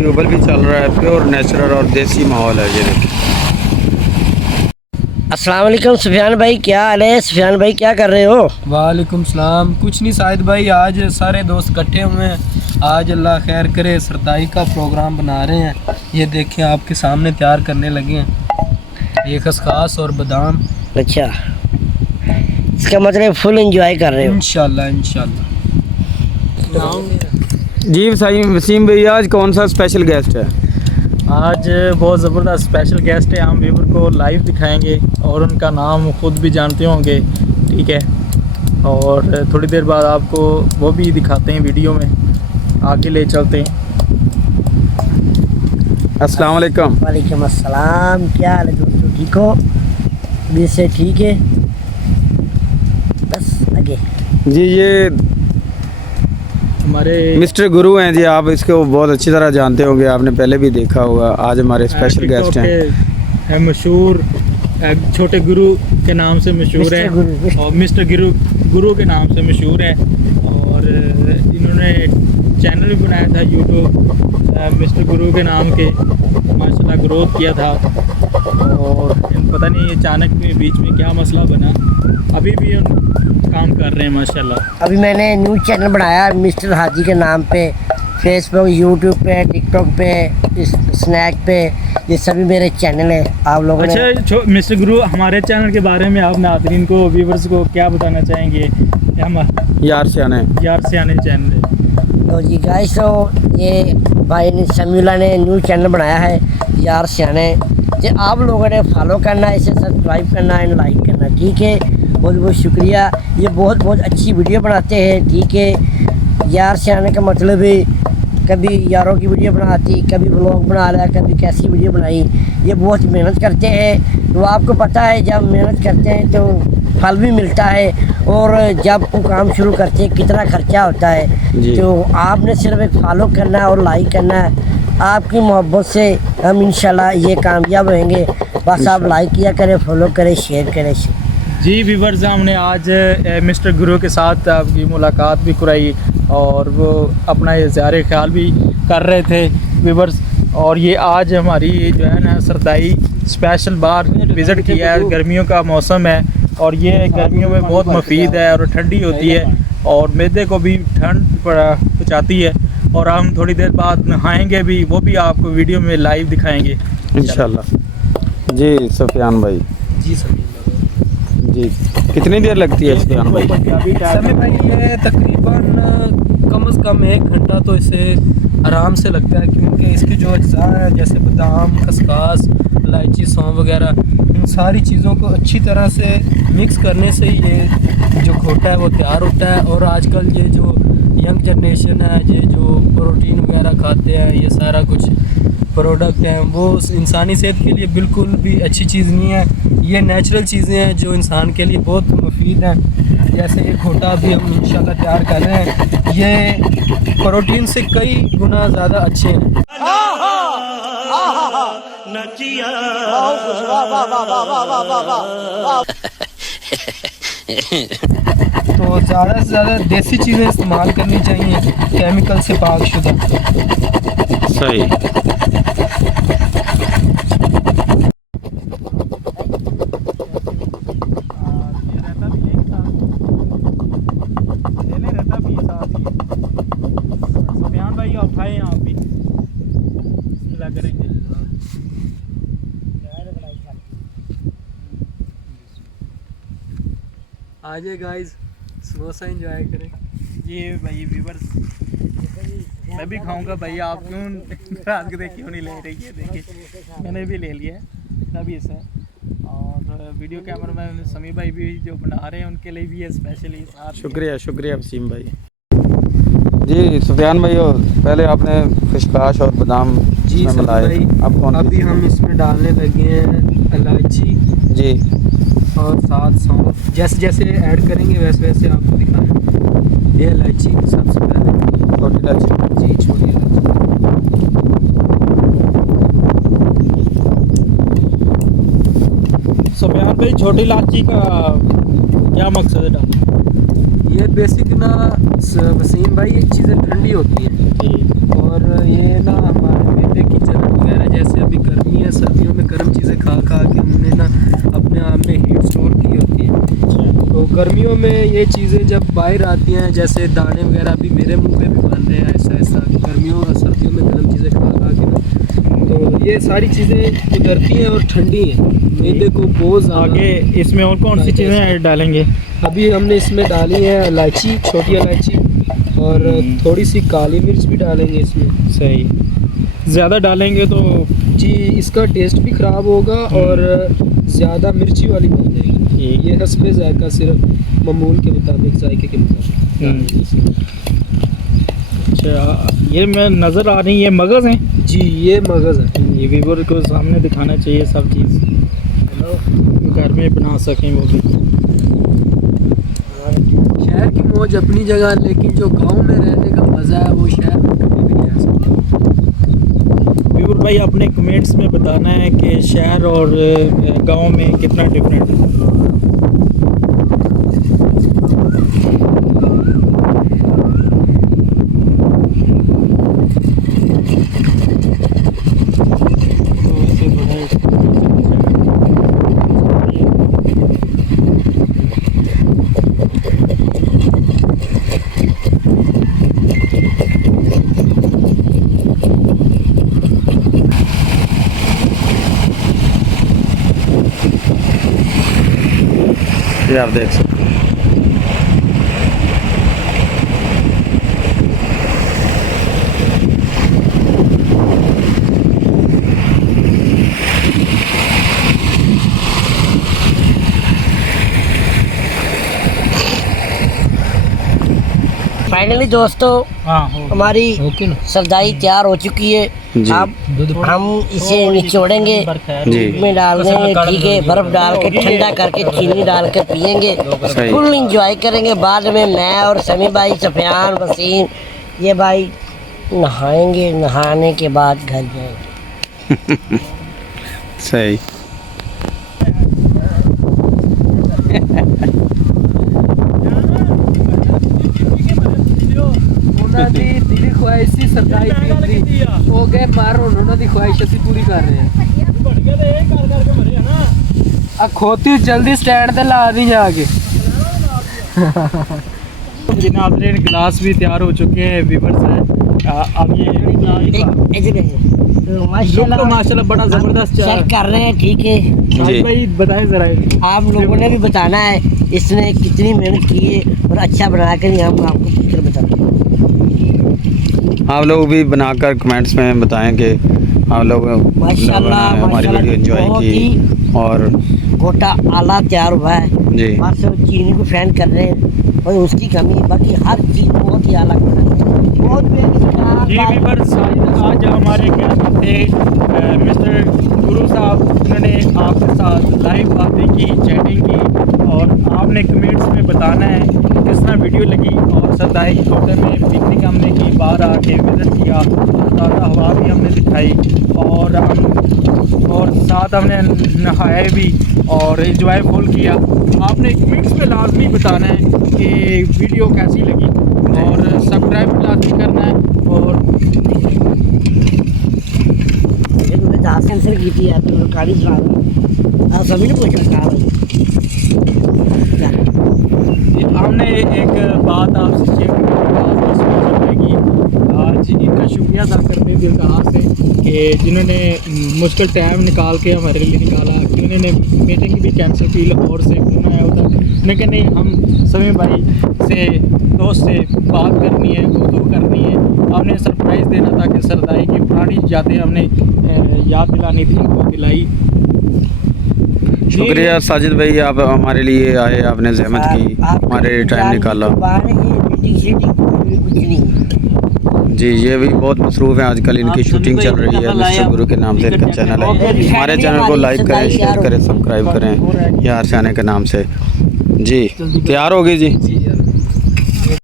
Tubewell भी चल रहा है, प्योर नेचुरल और देसी माहौल है। ये देखिए। अस्सलाम वालेकुम सुफियान भाई, क्या हाल है? सुफियान भाई क्या कर रहे हो? वालेकुम सलाम। कुछ नहीं साहिद भाई, आज सारे दोस्त इकट्ठे हुए हैं। आज अल्लाह खैर करे सरदाई का प्रोग्राम बना रहे हैं। ये देखें आपके सामने तैयार करने लगे हैं, ये खसखास और बादाम। अच्छा, इसका मतलब फुल एंजॉय कर रहे हो? इंशाल्लाह इंशाल्लाह। जी वसीम भाई, आज कौन सा स्पेशल गेस्ट है? आज बहुत ज़बरदस्त स्पेशल गेस्ट है। हम व्यूवर को लाइव दिखाएंगे और उनका नाम खुद भी जानते होंगे, ठीक है। और थोड़ी देर बाद आपको वो भी दिखाते हैं, वीडियो में आगे ले चलते हैं। अस्सलाम वालेकुम। वालेकुम अस्सलाम, क्या हाल है दोस्तों? ठीक हो? अभी से ठीक है, बस आगे। जी ये हमारे मिस्टर गुरु हैं जी, आप इसको बहुत अच्छी तरह जानते होंगे, आपने पहले भी देखा होगा। आज हमारे स्पेशल गेस्ट हैं। मशहूर छोटे गुरु के नाम से मशहूर है और मिस्टर गुरु के नाम से मशहूर है। और इन्होंने चैनल भी बनाया था यूट्यूब मिस्टर गुरु के नाम के, माशाल्लाह ग्रोथ किया था। और पता नहीं अचानक में बीच में क्या मसला बना, अभी भी हम काम कर रहे हैं माशाल्लाह। अभी मैंने न्यू चैनल बनाया मिस्टर हाजी के नाम पे, फेसबुक, यूट्यूब पे, टिकटॉक पे, स्नैक पे, ये सभी मेरे चैनल हैं। आप लोगों ने अच्छा मिस्टर गुरु, हमारे चैनल के बारे में आप नाज़रीन को, व्यूवर्स को क्या बताना चाहेंगे? यार से आने चैनल है। तो जी गाइस, तो ये भाई ने शमीला ने न्यू चैनल बनाया है यार सियाने। जो आप लोगों ने फॉलो करना है, इसे सब्सक्राइब करना है, लाइक करना, ठीक है। बहुत बहुत शुक्रिया। ये बहुत अच्छी वीडियो बनाते हैं, ठीक है। यार सियाने का मतलब है कभी यारों की वीडियो बनाती, कभी व्लॉग बना रहा, कभी कैसी वीडियो बनाई। ये बहुत मेहनत करते हैं, तो आपको पता है जब मेहनत करते हैं तो फल भी मिलता है। और जब वो काम शुरू करते हैं कितना खर्चा होता है, तो आपने सिर्फ एक फॉलो करना है और लाइक करना है। आपकी मोहब्बत से हम इंशाल्लाह ये कामयाब होंगे। बस आप लाइक किया करें, फॉलो करें, शेयर करें। जी व्यूवर्स, हमने आज मिस्टर गुरु के साथ आपकी मुलाकात भी कराई और वो अपना इज़हार ख्याल भी कर रहे थे व्यूवर्स। और ये आज हमारी जो है ना सरदाई स्पेशल बार विज़िट किया है। गर्मियों का मौसम है और ये गर्मियों में बहुत मुफीद है और ठंडी होती है और मैदे को भी ठंड पहुँचाती है। और हम थोड़ी देर बाद नहाएंगे भी, वो भी आपको वीडियो में लाइव दिखाएंगे इंशाल्लाह। जी सुफियान भाई। जी सभी जी, कितनी देर लगती है सुफियान भाई? समय भाई ये तकरीबन कम से कम 1 घंटा तो इसे आराम से लगता है, क्योंकि इसके जो अज्जा हैं जैसे बादाम, खसखास, इलायची, सौंफ वगैरह, इन सारी चीज़ों को अच्छी तरह से मिक्स करने से ये जो घोटा है वो तैयार होता है। और आजकल ये जो यंग जनरेशन है, ये जो प्रोटीन वगैरह खाते हैं, ये सारा कुछ प्रोडक्ट हैं, वो इंसानी सेहत के लिए बिल्कुल भी अच्छी चीज़ नहीं है। ये नेचुरल चीज़ें हैं जो इंसान के लिए बहुत मुफीद हैं। जैसे ये घोटा अभी हम इंशाल्लाह तैयार कर रहे हैं, ये प्रोटीन से कई गुना ज़्यादा अच्छे हैं। तो ज़्यादा से ज़्यादा देसी चीज़ें इस्तेमाल करनी चाहिए, केमिकल से पाकशुदा। सही। भाई आप खाएं, आप भी बिस्मिल्लाह करेंगे। आजे गाइस, समोसा एंजॉय करें। ये भाई व्यूवर्स, मैं भी खाऊंगा भाई, आप क्यों रात के क्यों नहीं ले रही है? देखिए मैंने भी ले लिया है, तभी ऐसा है। और वीडियो कैमरामैन समी भाई भी जो बना रहे हैं उनके लिए भी है स्पेशली। शुक्रिया वसीम भाई। जी सुफियान भाई, पहले आपने खसखस और बादाम जी में मिलाए, अब कौन? अभी हम इसमें डालने लगे हैं इलायची जी और साथ सौंफ। जैसे जैसे ऐड करेंगे वैसे वैसे आपको दिखाएं। ये इलायची सबसे पहले, छोटी इलायची। जी छोटी इलायची। सुफियान भाई, छोटी इलायची का क्या मकसद है डालने? ये बेसिक ना वसीम भाई, एक चीज़ें ठंडी होती हैं और ये ना हमारे जैसे अभी गर्मी है, सर्दियों में गर्म चीज़ें खा खा के हमने ना अपने आप में हीट स्टोर की होती है। तो गर्मियों में ये चीज़ें जब बाहर आती हैं, जैसे दाने वगैरह भी मेरे मुंह पे भी बन रहे हैं ऐसा ऐसा, गर्मियों और सर्दियों में गर्म चीज़ें खा खा के ना, तो ये सारी चीज़ें कुदरती हैं और ठंडी हैं, मैदे को बहुत आगे इसमें और कौन सी चीज़ें डालेंगे? अभी हमने इसमें डाली है इलायची, छोटी इलायची, और थोड़ी सी काली मिर्च भी डालेंगे इसमें। सही, ज़्यादा डालेंगे तो जी इसका टेस्ट भी ख़राब होगा और ज़्यादा मिर्ची वाली बन जाएगी। ये हस्बे जायका सिर्फ मामूल के मुताबिक, जायके के मुताबिक। अच्छा, ये मैं नज़र आ रही है मगज़ हैं? जी ये मगज़ है। ये व्यूअर को सामने दिखाना चाहिए सब चीज़, घर में बना सकें वो भी। शहर की मौज अपनी जगह, लेकिन जो गांव में रहने का मज़ा है वो शहर में कभी भी नहीं आ सकता। व्यूअर भाई अपने कमेंट्स में बताना है कि शहर और गांव में कितना डिफरेंट है। ये आप देख सकते हैं। फाइनली दोस्तों हाँ हो हमारी ओके ना। सरदाई तैयार हो चुकी है। जी। अब हम इसे निचोड़ेंगे, जी। दूध में डाल देंगे, ठीक है, बर्फ डाल के ठंडा करके चीनी डाल के पियेंगे, सही। फुल इंजॉय करेंगे। बाद में मैं और समी भाई, सफियान, वसीम, ये भाई नहाएंगे, नहाने के बाद घर जाएंगे। सही। ਉਹਨਾਂ ਦੀ ਦਿਲੀ ਖੁਆਇਸ਼ ਸੀ ਸਰਦਾਈ ਪੀਣ ਦੀ, ਉਹ ਗਏ ਮਾਰ, ਹੁਣ ਉਹਨਾਂ ਦੀ ਖੁਆਇਸ਼ ਅਸੀਂ ਪੂਰੀ ਕਰ ਰਹੇ ਹਾਂ। ਆ ਖੋਤੀ ਜਲਦੀ ਸਟੈਂਡ ਤੇ ਲਾ ਦੀ ਜਾ ਕੇ। नाज़रीन गिलास भी तैयार हो चुके हैं व्यूअर्स हैं। अब ये तो माशाल्लाह बड़ा ज़बरदस्त चेक कर रहे हैं, ठीक है। जी। भाई बताएं ज़रा। आप लोगों ने भी बताना है इसने कितनी मेहनत की है और अच्छा बना कर ही हम आपको फिर बताते हैं। आप लोग भी बनाकर कमेंट्स में बताएं कि आप लोग माशाल्लाह, हमारी वीडियो एंजॉय बहुत की ही और गोटा आला तैयार हुआ है। जी। बस चीनी को फैन कर रहे हैं और उसकी कमी, बाकी हर चीज़ बहुत ही आला कर रहे हैं। बहुत जी व्यूअर्स, आज हमारे गेस्ट थे मिस्टर गुरु साहब, उन्होंने आपके साथ लाइव बातें की, चैटिंग की, और आपने कमेंट्स में बताना है कि किस तरह वीडियो लगी। और सरदाई की तोटे में पिकनिक हमने की, बाहर आके विज़िट किया, ताज़ा हवा भी हमने दिखाई, और साथ हमने नहाया भी और इंजॉय फुल किया। आपने कमेंट्स में लाजमी बताना है कि वीडियो कैसी लगी और सब्सक्राइब लाजमी करना है। और जहाँ कैंसिल की थी यार, तो गाड़ी चला रहा आप सभी ने पूछा कहा भाई हमने एक बात आपसे शेयर की, आज इनका शुक्रिया अदा करते हैं दिल दहार से कि जिन्होंने मुश्किल टाइम निकाल के हमारे लिए निकाला, कि उन्होंने मीटिंग भी कैंसिल की, लाहौर से फोन आया होता, लेकिन नहीं, हम समी भाई से, दोस्त से बात करनी है, गुफ्तगू करनी है, हमने सरप्राइज़ देना था कि सरदाई की पुरानी यादें हमने याद दिलानी थी, उनको दिलाई। शुक्रिया साजिद भाई, आप हमारे लिए आए, आपने जहमत की, हमारे टाइम निकाला। कुछ नहीं। जी, ये भी बहुत मसरूफ़ हैं आजकल, इनकी शूटिंग चल रही है। मिस्टर गुरु के नाम से इनका चैनल है। हमारे चैनल को लाइक करें, शेयर करें, सब्सक्राइब करें, यार शाने के नाम से। जी तैयार होगी जी।